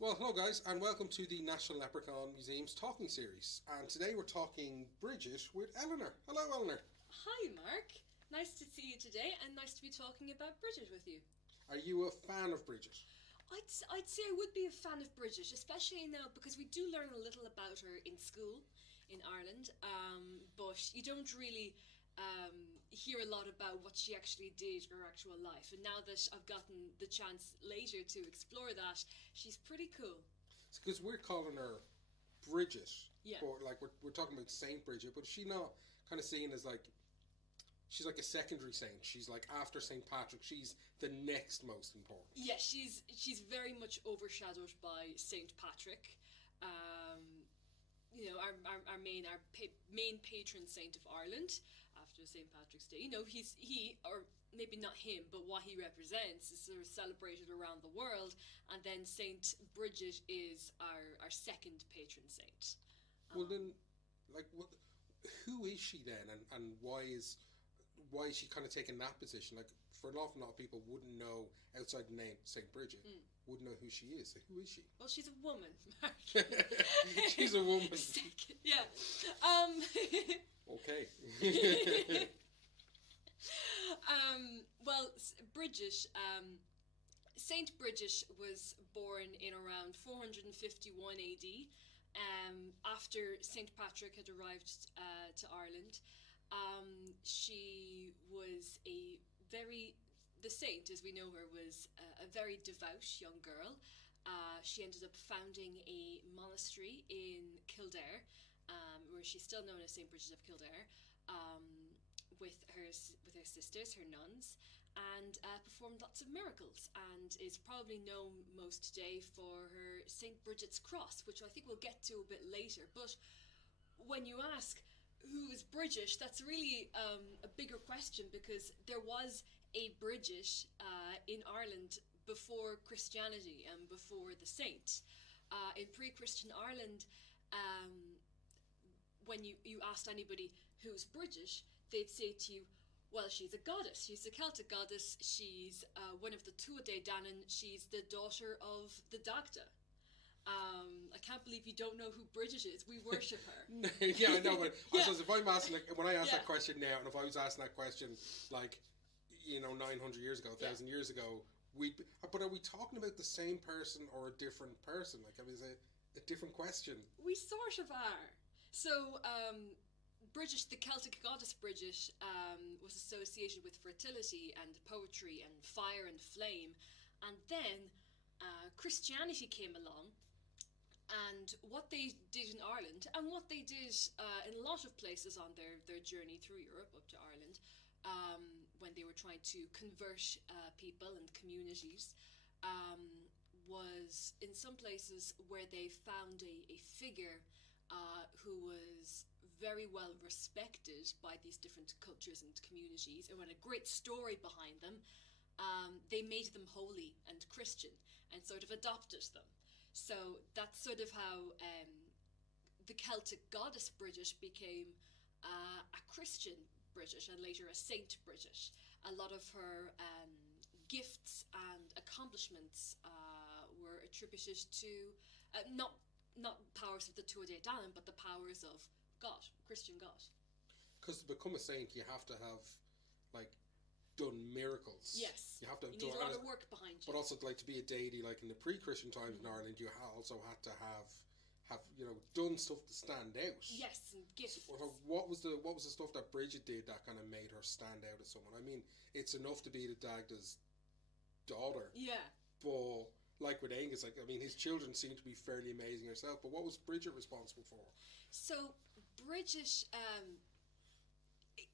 Well, hello guys, and welcome to the National Leprechaun Museum's talking series. And today we're talking Brigid with Eleanor. Hello, Eleanor. Hi, Mark. Nice to see you today, and nice to be talking about Brigid with you. Are you a fan of Brigid? I'd say I would be a fan of Brigid, especially now because we do learn a little about her in school in Ireland, but you don't really hear a lot about what she actually did in her actual life. And now that I've gotten the chance later to explore that, she's pretty cool. It's because we're calling her Brigid, Yeah. or like we're talking about Saint Brigid, but is she not kind of seen as like she's like a secondary saint? She's like after Saint Patrick, she's the next most important. Yeah, she's very much overshadowed by Saint Patrick. Um, our main patron saint of Ireland after St. Patrick's Day. Or maybe not him, but what he represents is sort of celebrated around the world. And then Saint Brigid is our second patron saint. Well, then, like, who is she then, and why is she kind of taking that position? Like, for an awful lot of people wouldn't know outside the name Saint Bridget, wouldn't know who she is. Like, who is she? Well, she's a woman, Mark. She's a woman. Second, yeah. Okay. Well, Brigid, Saint Brigid was born in around 451 AD, after Saint Patrick had arrived to Ireland. She was the saint, as we know her, was a very devout young girl. She ended up founding a monastery in Kildare, where she's still known as Saint Brigid of Kildare, with her sisters, her nuns, and performed lots of miracles, and is probably known most today for her Saint Brigid's cross, which I think we'll get to a bit later. But when you ask who is Brigid, that's really a bigger question, because there was a Brigid in Ireland before Christianity and before the saint. In pre-Christian Ireland, when you asked anybody who's Brigid, they'd say to you, well, she's a goddess. She's a Celtic goddess. She's one of the Tuatha Danann. She's the daughter of the Dagda. I can't believe you don't know who Brigid is. We worship her. Yeah, I know, but I suppose if I'm asking, like, when I ask Yeah. that question now, and if I was asking that question, like, 900 years ago, 1,000 years ago, but are we talking about the same person or a different person? Like, I mean, is it a different question? We sort of are. So, Brigid, the Celtic goddess Brigid, was associated with fertility and poetry and fire and flame. And then Christianity came along, and what they did in Ireland, and what they did in a lot of places on their journey through Europe up to Ireland, when they were trying to convert people and communities, was in some places where they found a figure who was very well respected by these different cultures and communities, and had a great story behind them. They made them holy and Christian and sort of adopted them. So that's sort of how the Celtic goddess Brigid became a Christian Brigid, and later a Saint Brigid. A lot of her gifts and accomplishments were attributed to not powers of the Tuatha Danann, but the powers of God, Christian God. Because to become a saint, you have to have, like, done miracles. Yes, you have to have need done a lot of work behind you. But also, like, to be a deity, like in the pre-Christian times in Ireland, you also had to have done stuff to stand out. Yes, and gifts. So what was the stuff that Bridget did that kind of made her stand out as someone? I mean, it's enough to be the Dagda's daughter. Yeah. But like with Angus, like, I mean, his children seem to be fairly amazing herself. But what was Bridget responsible for? So Bridget,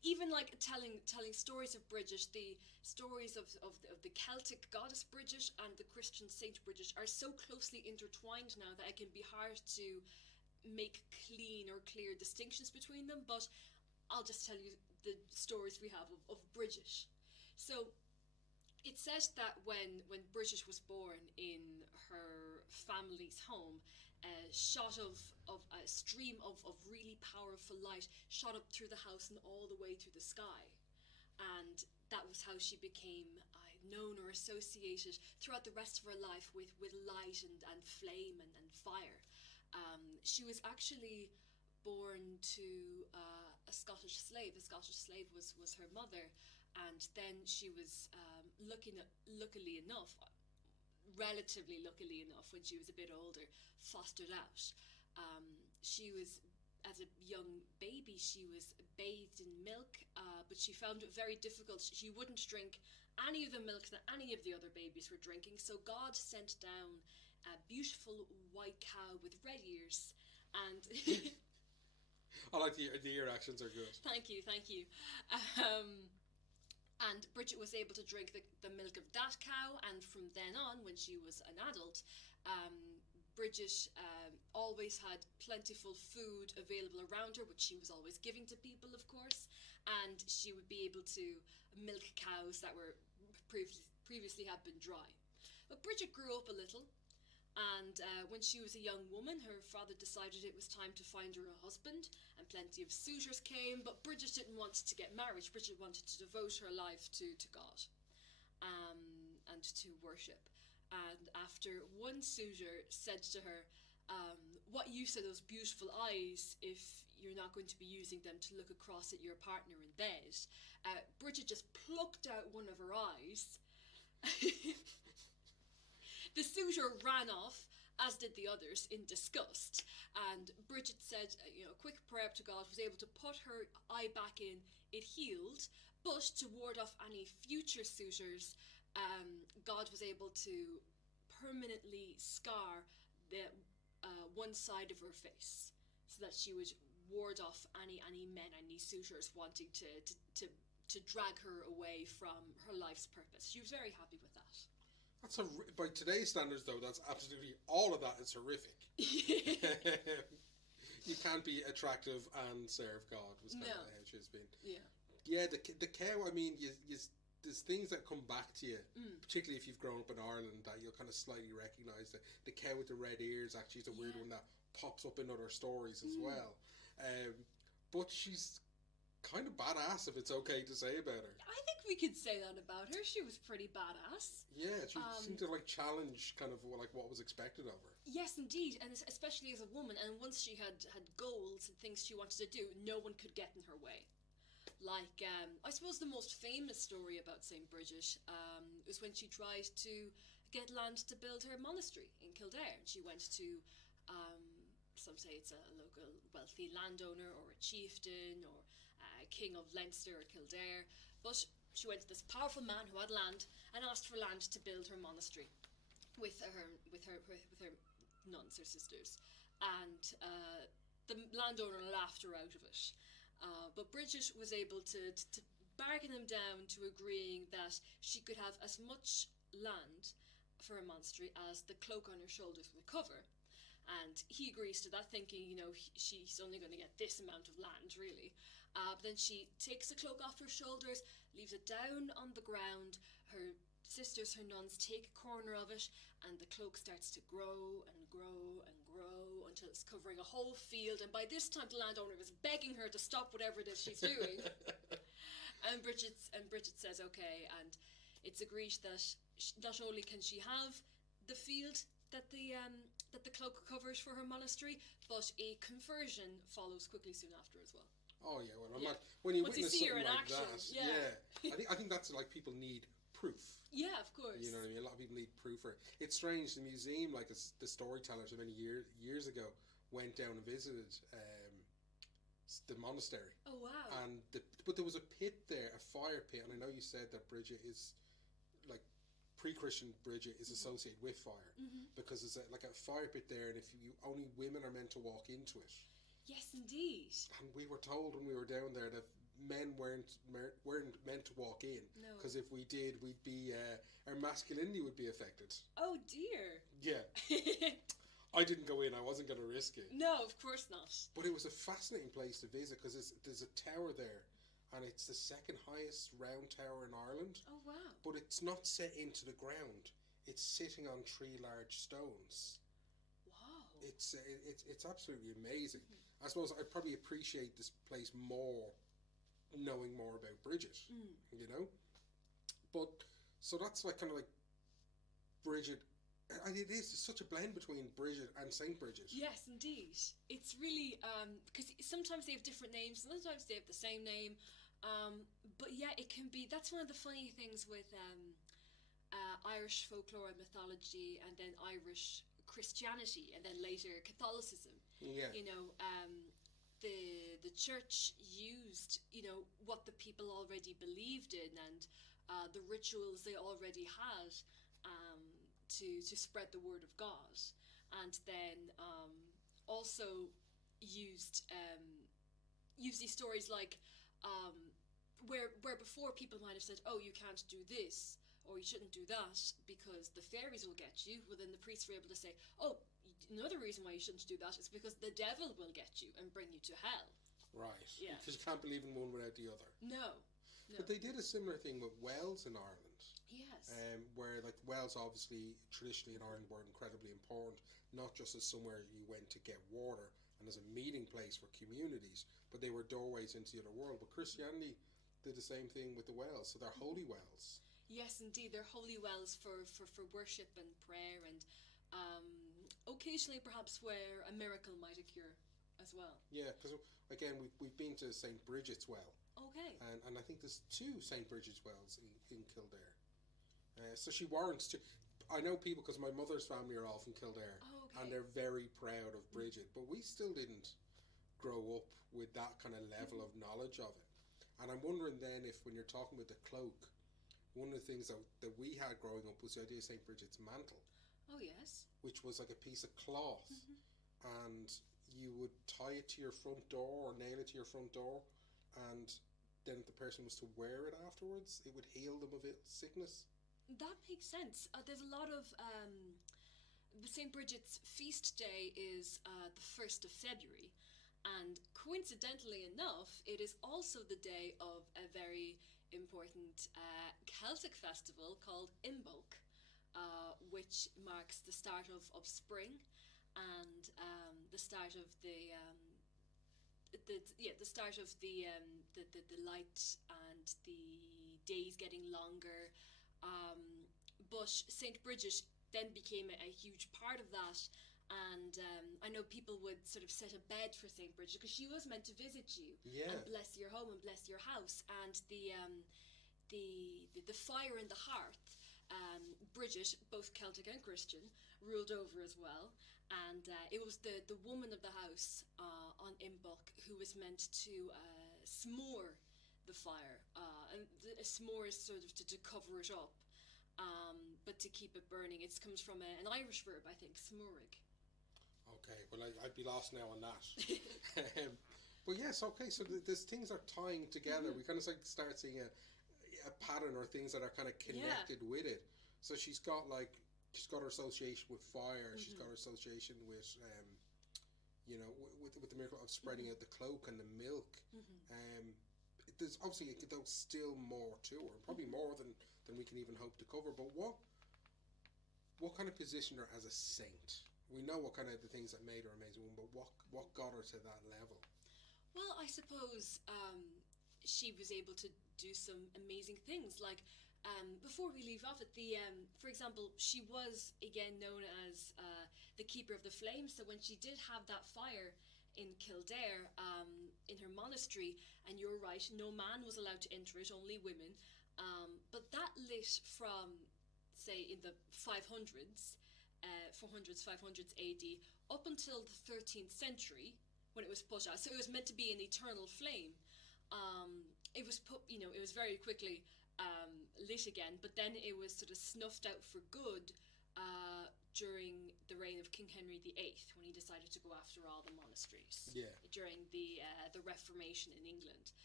even like telling stories of Bridget, the stories of the Celtic goddess Bridget and the Christian Saint Bridget are so closely intertwined now that it can be hard to make clean or clear distinctions between them. But I'll just tell you the stories we have of Bridget. So it says that when Bridget was born in her family's home, a stream of really powerful light shot up through the house and all the way through the sky. And that was how she became known or associated throughout the rest of her life with light and flame and fire. She was actually born to a Scottish slave. A Scottish slave was her mother, and then she was relatively luckily enough, when she was a bit older, fostered out. She was, as a young baby, she was bathed in milk, but she found it very difficult. She wouldn't drink any of the milk that any of the other babies were drinking, so God sent down a beautiful white cow with red ears, and I like the ear actions are good. Thank you. And Bridget was able to drink the milk of that cow, and from then on, when she was an adult, Bridget always had plentiful food available around her, which she was always giving to people, of course, and she would be able to milk cows that were previously had been dry. But Bridget grew up a little, and when she was a young woman, her father decided it was time to find her a husband, and plenty of suitors came, but Bridget didn't want to get married. Bridget wanted to devote her life to God and to worship. And after one suitor said to her, what use are those beautiful eyes if you're not going to be using them to look across at your partner in bed? Bridget just plucked out one of her eyes. The suitor ran off, as did the others, in disgust. And Bridget said, a quick prayer to God, was able to put her eye back in. It healed, but to ward off any future suitors, God was able to permanently scar the one side of her face, so that she would ward off any men, any suitors wanting to drag her away from her life's purpose. She was very happy with that. That's by today's standards, though, that's absolutely, all of that is horrific. You can't be attractive and serve God, was kind of how she's been. Yeah, the cow, I mean, there's things that come back to you, particularly if you've grown up in Ireland, that you'll kind of slightly recognise. The cow with the red ears actually is a weird one that pops up in other stories as well. But she's kind of badass, if it's okay to say about her. I think we could say that about her. She was pretty badass. Yeah, she seemed to challenge kind of what was expected of her. Yes, indeed, and especially as a woman. And once she had goals and things she wanted to do, no one could get in her way. Like, I suppose the most famous story about Saint Brigid was when she tried to get land to build her monastery in Kildare. She went to, some say it's a local wealthy landowner or a chieftain or a king of Leinster or Kildare, but she went to this powerful man who had land and asked for land to build her monastery with her nuns, her sisters, and the landowner laughed her out of it. But Bridget was able to bargain him down to agreeing that she could have as much land for a monastery as the cloak on her shoulders would cover. And he agrees to that, thinking, she's only going to get this amount of land, really. But then she takes the cloak off her shoulders, leaves it down on the ground. Her sisters, her nuns, take a corner of it, and the cloak starts to grow and grow and grow until it's covering a whole field. And by this time, the landowner is begging her to stop whatever it is she's doing. and Bridget says okay, and it's agreed that not only can she have the field that the cloak covers for her monastery, but a conversion follows quickly soon after as well. Oh yeah, well, when you Once witness you see her something in like action, that, I think that's people need proof. Yeah, of course. You know what I mean? A lot of people need proof for it. It's strange. The museum, the storytellers, many years ago, went down and visited the monastery. Oh wow! But there was a pit there, a fire pit, and I know you said that Bridget is pre-Christian Bridget is associated with fire because there's a fire pit there, and if only women are meant to walk into it. Yes, indeed. And we were told when we were down there that men weren't meant to walk in, because if we did, we'd be our masculinity would be affected. Oh dear. Yeah. I didn't go in. I wasn't going to risk it. No, of course not. But it was a fascinating place to visit because there's a tower there, and it's the second highest round tower in Ireland. Oh wow. But it's not set into the ground. It's sitting on 3 large stones. Wow. It's absolutely amazing. I suppose I'd probably appreciate this place more knowing more about Bridget, But So that's like kind of like Brigid. And it is such a blend between Brigid and Saint Brigid. Yes, indeed. It's really because sometimes they have different names, sometimes they have the same name. But yeah, it can be. That's one of the funny things with Irish folklore and mythology, and then Irish Christianity, and then later Catholicism. Yeah. You know, the church used what the people already believed in, and the rituals they already had. To spread the word of God, and then also used these stories like where before people might have said, oh, you can't do this or you shouldn't do that because the fairies will get you. Well, then the priests were able to say, oh, another reason why you shouldn't do that is because the devil will get you and bring you to hell. Right. Yeah. Because you can't believe in one without the other. No. But they did a similar thing with wells in Ireland. Yes. Where like wells obviously traditionally in Ireland were incredibly important, not just as somewhere you went to get water and as a meeting place for communities, but they were doorways into the other world. But Christianity did the same thing with the wells, so they're holy wells. Yes, indeed, they're holy wells for worship and prayer, and occasionally perhaps where a miracle might occur as well. Yeah, because again we've been to Saint Brigid's well. Okay. And I think there's 2 Saint Brigid's wells in Kildare. So she warrants to. I know people because my mother's family are all from Kildare, and they're very proud of Brigid. But we still didn't grow up with that kind of level of knowledge of it. And I'm wondering then if, when you're talking about the cloak, one of the things that we had growing up was the idea of Saint Brigid's mantle. Oh yes. Which was like a piece of cloth, and you would tie it to your front door or nail it to your front door, and then if the person was to wear it afterwards, it would heal them of sickness. That makes sense. There's a lot of the St. Brigid's feast day is the 1st of February, and coincidentally enough, it is also the day of a very important Celtic festival called Imbolc, which marks the start of spring and the start of the start of the light and the days getting longer. But Saint Brigid then became a huge part of that, and I know people would sort of set a bed for Saint Brigid because she was meant to visit you and bless your home and bless your house, and the fire in the hearth. Brigid, both Celtic and Christian, ruled over as well, and it was the woman of the house on Imbolc who was meant to s'more the fire, and a s'more is sort of to cover it up, but to keep it burning. It comes from an Irish verb, I think, s'morig. Okay, well I'd be lost now on that. But yes, okay, so these things are tying together. We kind of start seeing a pattern or things that are kind of connected with it. So she's got her association with fire. She's got her association with with the miracle of spreading out the cloak and the milk. There's obviously there's still more to her, probably more than we can even hope to cover. But what kind of positioned her as a saint? We know what kind of the things that made her an amazing woman, but what got her to that level? Well, I suppose she was able to do some amazing things. Like before we leave off at for example, she was again known as the keeper of the flame. So when she did have that fire in Kildare, in her monastery, and you're right, no man was allowed to enter it, only women. But that lit from, say, in the 500s, 500s AD, up until the 13th century, when it was put out. So it was meant to be an eternal flame. It was put, it was very quickly lit again, but then it was sort of snuffed out for good during the reign of King Henry VIII, when he decided to go after all the monasteries. Yeah. During the Reformation in England.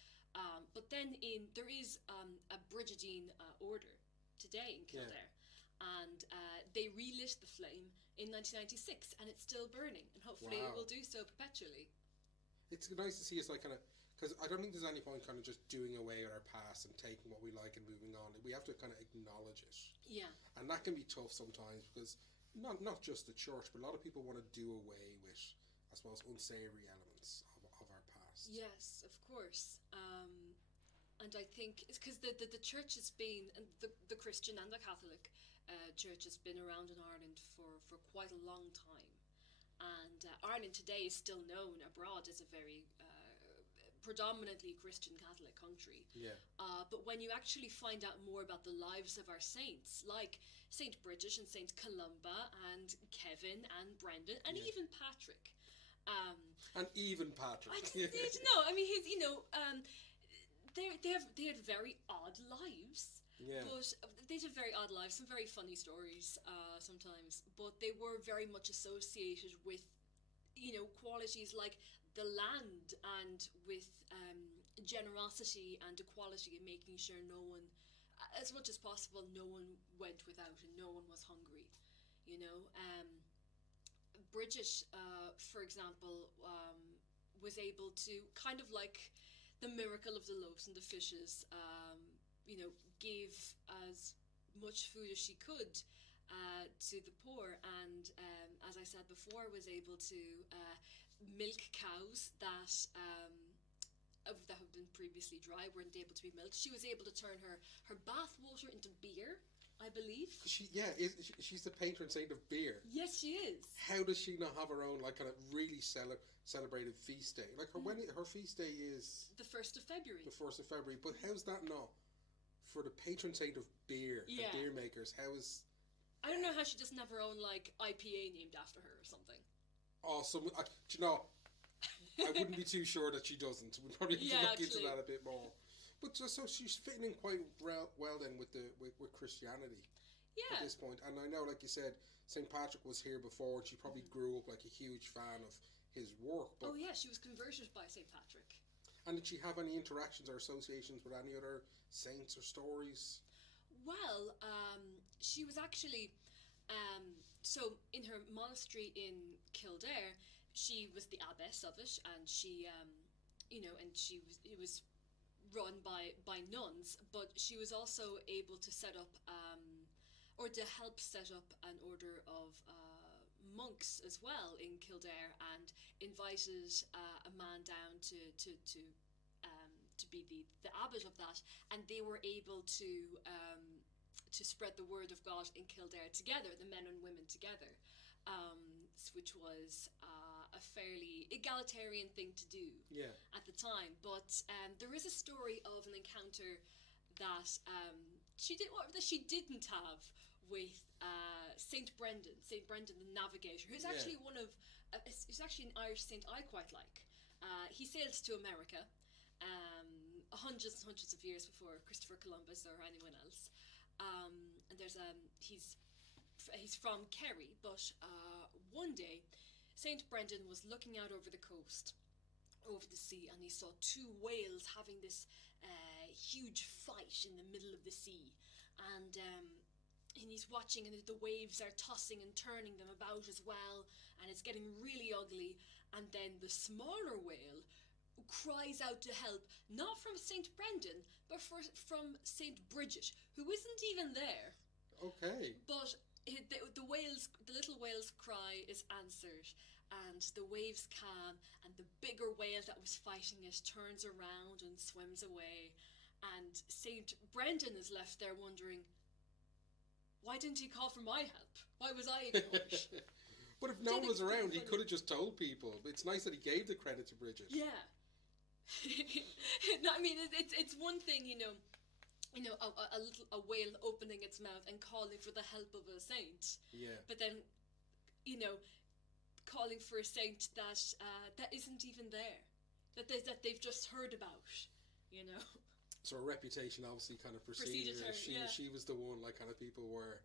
But then there is a Brigidine order today in Kildare, and they relit the flame in 1996, and it's still burning, and hopefully it will do so perpetually. It's nice to see us kind of, because I don't think there's any point kind of just doing away with our past and taking what we like and moving on. We have to kind of acknowledge it. Yeah. And that can be tough sometimes, because not just the church, but a lot of people want to do away with, I suppose, unsavory elements of our past. Yes, of course. And I think it's because the church has been, and the Christian and the Catholic church has been around in Ireland for quite a long time. And Ireland today is still known abroad as a very predominantly Christian Catholic country. Yeah. But when you actually find out more about the lives of our saints, like Saint Brigid and Saint Columba and Kevin and Brendan and even Patrick. And even Patrick. I just need to know. I mean, they had very odd lives. Yeah. But they had very odd lives, some very funny stories sometimes. But they were very much associated with, qualities like the land and with generosity and equality and making sure no one, as much as possible, no one went without and no one was hungry. Bridget, for example, was able to, kind of like the miracle of the loaves and the fishes, give as much food as she could to the poor, and as I said before, was able to milk cows that that had been previously dry, weren't able to be milked. She was able to turn her bath water into beer, I believe. She's the patron saint of beer. Yes, she is. How does she not have her own kind of really celebrated feast day? Her feast day is the 1st of February. The 1st of February, but how's that not for the patron saint of beer and beer makers? I don't know how she doesn't have her own IPA named after her or something. Awesome. I wouldn't be too sure that she doesn't. We'll probably have to look into that a bit more. But so she's fitting in quite well then with Christianity at this point. And I know, like you said, St. Patrick was here before, and she probably grew up like a huge fan of his work. But she was converted by St. Patrick. And did she have any interactions or associations with any other saints or stories? Well, she was actually, so in her monastery in Kildare, she was the abbess of it, and she, it was run by nuns, but she was also able to set up, or to help set up an order of monks as well in Kildare, and invited a man down to be the abbot of that, and they were able to spread the word of God in Kildare together, the men and women together, which was a fairly egalitarian thing to do at the time. But there is a story of an encounter that she didn't have with Saint Brendan the navigator, who's actually he's actually an Irish saint I quite like. He sailed to America hundreds and hundreds of years before Christopher Columbus or anyone else. And he's from Kerry, but one day Saint Brendan was looking out over the coast, over the sea, and he saw two whales having this huge fight in the middle of the sea, and he's watching, and the waves are tossing and turning them about as well, and it's getting really ugly. And then the smaller whale cries out to help, not from Saint Brendan, but from Saint Brigid, who isn't even there. Okay. But the little whale's cry is answered, and the waves calm, and the bigger whale that was fighting it turns around and swims away, and Saint Brendan is left there wondering, why didn't he call for my help? Why was I ignored? But if no one was around, he could have just told people. It's nice that he gave the credit to Bridget. Yeah. No, I mean, it's one thing, a whale opening its mouth and calling for the help of a saint. Yeah. But then, calling for a saint that isn't even there, that they've just heard about, So her reputation obviously kind of preceded her. She was the one, kind of people were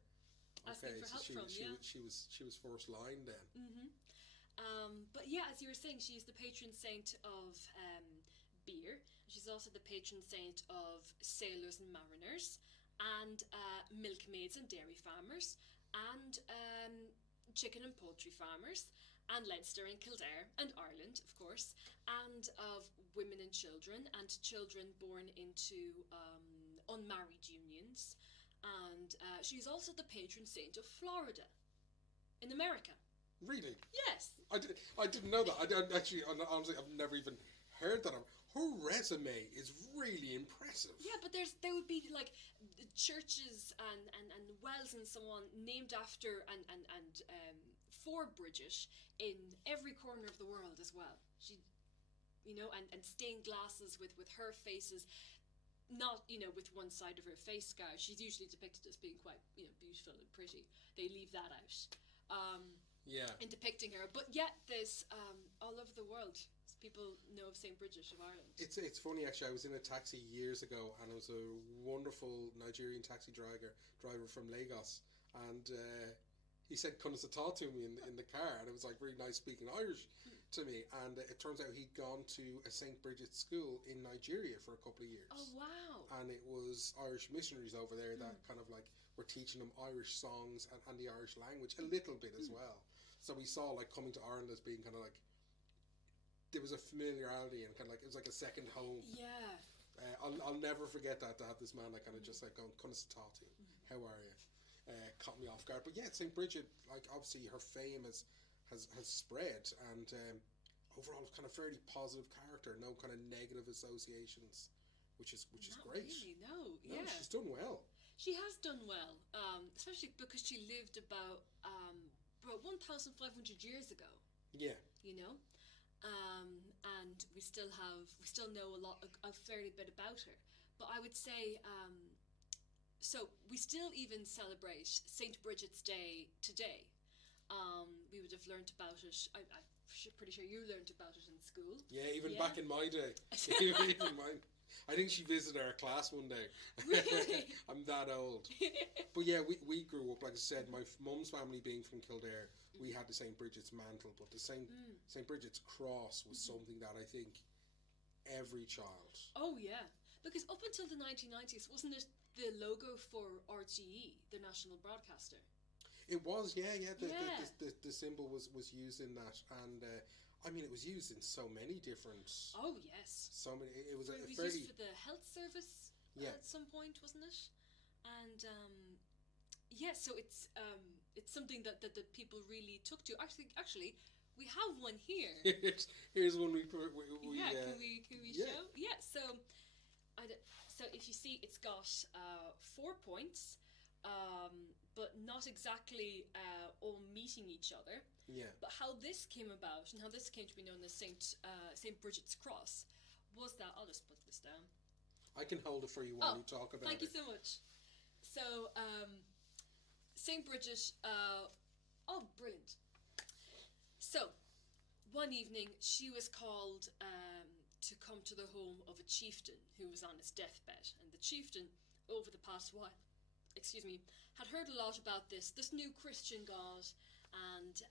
asking for help she was first line then. Mm-hmm. But as you were saying, she's the patron saint of beer. She's also the patron saint of sailors and mariners, and milkmaids and dairy farmers, and chicken and poultry farmers, and Leinster and Kildare and Ireland, of course, and of women and children born into unmarried unions. And she's also the patron saint of Florida in America. Really? Yes. I didn't know that. I don't actually, honestly, I've never even heard that. Her resume is really impressive. Yeah, but there would be like churches and wells and so on named after and for Bridget in every corner of the world as well. She, and stained glasses with her faces, not with one side of her face scar. She's usually depicted as being quite beautiful and pretty. They leave that out. Yeah. In depicting her, but yet there's all over the world. People know of Saint Brigid of Ireland. It's funny actually. I was in a taxi years ago, and it was a wonderful Nigerian taxi driver from Lagos, and he said "Kunasata" to me in the car, and it was like really nice speaking Irish to me. And it turns out he'd gone to a Saint Brigid school in Nigeria for a couple of years. Oh wow! And it was Irish missionaries over there that kind of like were teaching him Irish songs and the Irish language a little bit as well. So we saw like coming to Ireland as being kind of like, there was a familiarity and kind of like it was like a second home. Yeah. I'll never forget that, to have this man like kind of just like going "Kunasatati, how are you?" Caught me off guard. But yeah, Saint Brigid, like obviously her fame has spread, and overall kind of fairly positive character, no kind of negative associations, which is Not great. Really, no, No, yeah. she's done well. She has done well, especially because she lived about 1,500 years ago. Yeah. And we still know a fairly bit about her. But I would say, so we still even celebrate Saint Brigid's Day today. We would have learnt about it. I'm pretty sure you learnt about it in school. Yeah, even back in my day. Even mine. I think she visited our class one day. Really? I'm that old. But yeah, we grew up, like I said, my mum's family being from Kildare, we had the St. Bridget's mantle, but the St. Bridget's cross was something that I think every child... Oh yeah, because up until the 1990s, wasn't it the logo for RTE, the national broadcaster? It was, yeah. The symbol was used in that, and I mean, it was used in so many different... Oh, yes. So many... It was used for the health service at some point, wasn't it? And, yeah, so it's something that people really took to. Actually, we have one here. Here's one we can we show? Yeah, so if you see, it's got 4 points, but not exactly all meeting each other. Yeah. But how this came about and how this came to be known as Saint Brigid's Cross was that... I'll just put this down. I can hold it for you while you talk about it. Thank you so much. So, Saint Brigid... brilliant. So, one evening, she was called to come to the home of a chieftain who was on his deathbed. And the chieftain, over the past while, had heard a lot about this new Christian God, and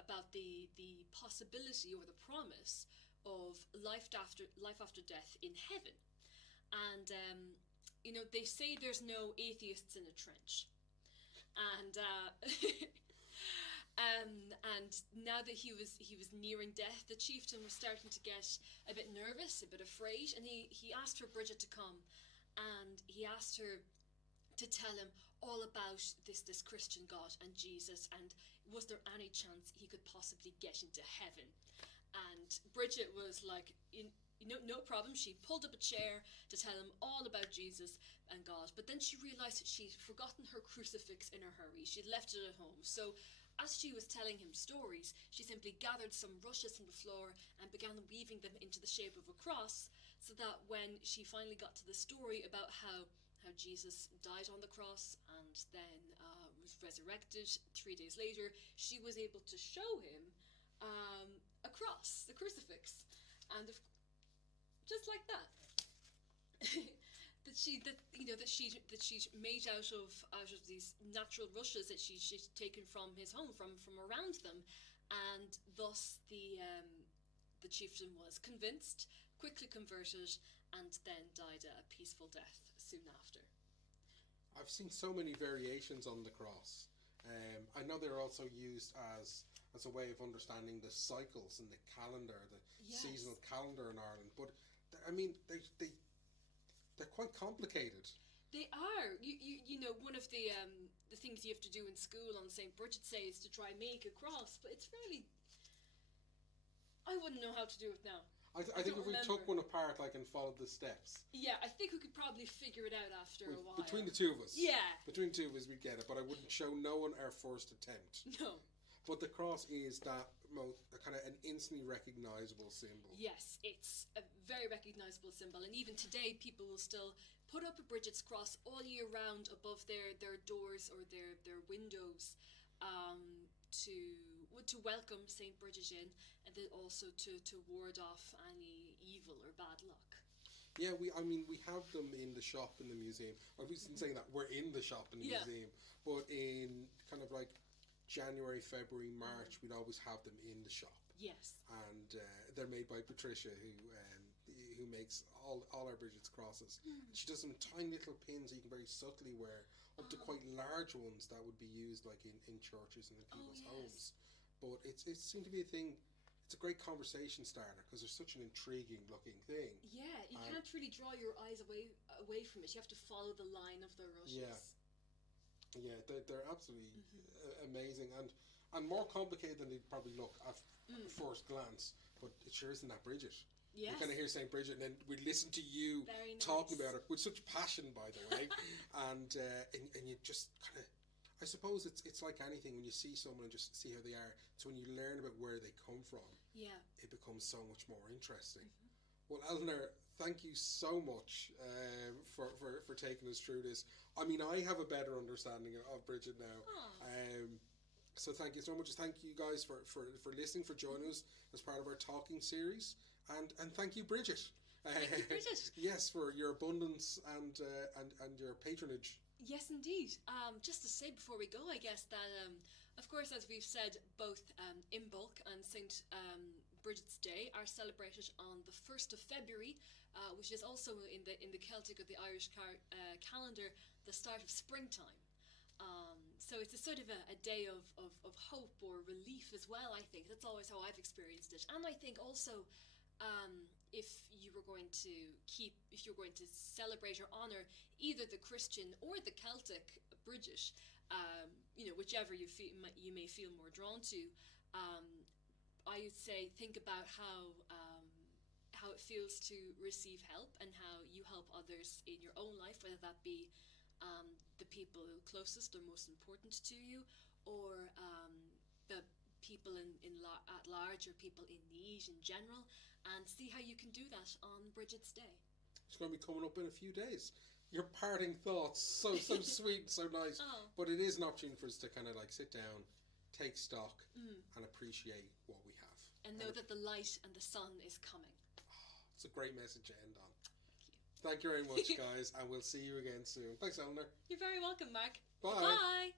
about the possibility or the promise of life after death in heaven. And they say there's no atheists in a trench. And and now that he was nearing death, the chieftain was starting to get a bit nervous, a bit afraid, and he asked for Bridget to come, and he asked her to tell him all about this Christian God and Jesus, and was there any chance he could possibly get into heaven? And Bridget was like, no problem. She pulled up a chair to tell him all about Jesus and God, but then she realised that she'd forgotten her crucifix in a hurry. She'd left it at home. So as she was telling him stories, she simply gathered some rushes from the floor and began weaving them into the shape of a cross, so that when she finally got to the story about how Jesus died on the cross and then was resurrected 3 days later, she was able to show him a cross, the crucifix, and just like that, that she'd made out of these natural rushes that she'd taken from his home, from around them, and thus the chieftain was convinced, quickly converted, and then died a peaceful death soon after. I've seen so many variations on the cross. I know they're also used as a way of understanding the cycles and the calendar, the seasonal calendar in Ireland. But I mean, they're quite complicated. They are. You know, one of the things you have to do in school on Saint Brigid's Day is to try and make a cross, but it's really... I wouldn't know how to do it now. I think if we took remember. one apart, like, and followed the steps, Yeah, I think we could probably figure it out after a while. between the two of us, Yeah. between the two of us, we'd get it. But I wouldn't show no one our first attempt. No. But the cross is that kind of an instantly recognizable symbol. Yes, it's a very recognizable symbol, and even today, people will still put up a Brigid's cross all year round above their doors or their windows, to welcome Saint Brigid in, and then also to ward off any evil or bad luck. Yeah, we have them in the shop in the museum. I wasn't saying that we're in the shop in the museum, but in kind of like January, February, March, we'd always have them in the shop. Yes. And they're made by Patricia, who makes all our Brigid's crosses. She does them tiny little pins that you can very subtly wear, up to quite large ones that would be used like in churches and in people's homes. But it seemed to be a thing. It's a great conversation starter because there's such an intriguing looking thing. Yeah, you can't really draw your eyes away from it. You have to follow the line of the rushes. Yeah, they're absolutely amazing and more complicated than they'd probably look at first glance. But it sure isn't that Brigid. Yes. You kind of hear Saint Brigid, and then we listen to you talking about it with such passion, by the way, and you just kind of. I suppose it's like anything when you see someone and just see how they are. So when you learn about where they come from, it becomes so much more interesting. Well, Eleanor, thank you so much for taking us through this. I mean, I have a better understanding of Brigid now. So thank you so much. Thank you guys for listening, for joining us as part of our talking series. And thank you, Brigid. Thank you, Brigid. Yes, for your abundance and your patronage. Yes, indeed. Just to say before we go, I guess that, of course, as we've said, both Imbolc and Saint Brigid's Day are celebrated on the 1st of February, which is also in the Celtic or the Irish calendar, the start of springtime. So it's a sort of a day of hope or relief as well, I think. That's always how I've experienced it. And I think also, if you're going to celebrate or honor either the Christian or the Celtic Brigid, whichever you may feel more drawn to, I would say think about how it feels to receive help and how you help others in your own life, whether that be the people closest or most important to you, or the people at large, or people in need in general, and see how you can do that on Brigid's Day. It's going to be coming up in a few days. Your parting thoughts, so sweet, so nice. Oh. But it is an opportunity for us to kind of like sit down, take stock, and appreciate what we have. And know that the light and the sun is coming. It's a great message to end on. Thank you very much, guys, and we'll see you again soon. Thanks, Eleanor. You're very welcome, Mark. Bye. Bye.